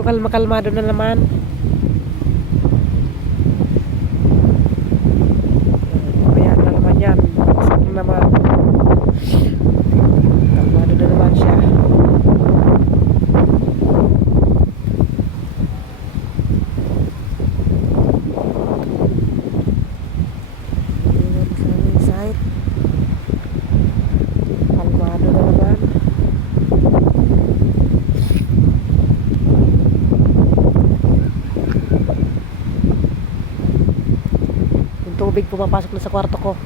Kalma-kalmado na naman. Kaya na naman yan. Pasak na naman. Kalmado na naman siya. Kalmado na naman. Tubig pumapasok na sa kwarto ko.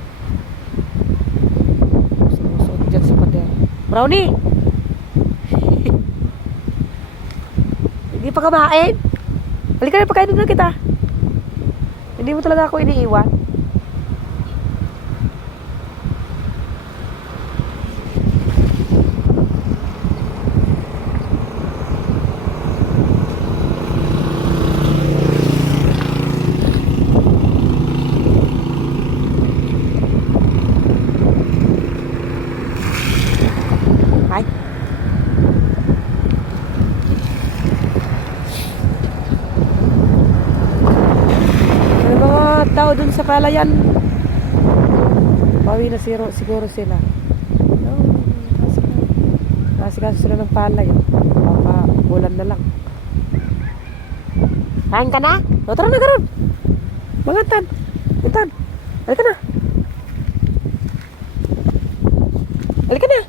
Sumusuot dyan sa pader. Brownie! Hindi pa kumain? Halika na, pagkainin na kita. Hindi mo talaga ako iniiwan. Ay. May mga tao dun sa palayan. Bawi na siguro sila. Kasi sila ng palay. Baka bulan na lang. Kain ka na? O, tara na karon. Mga tan. Tan. Halika na. Halika na.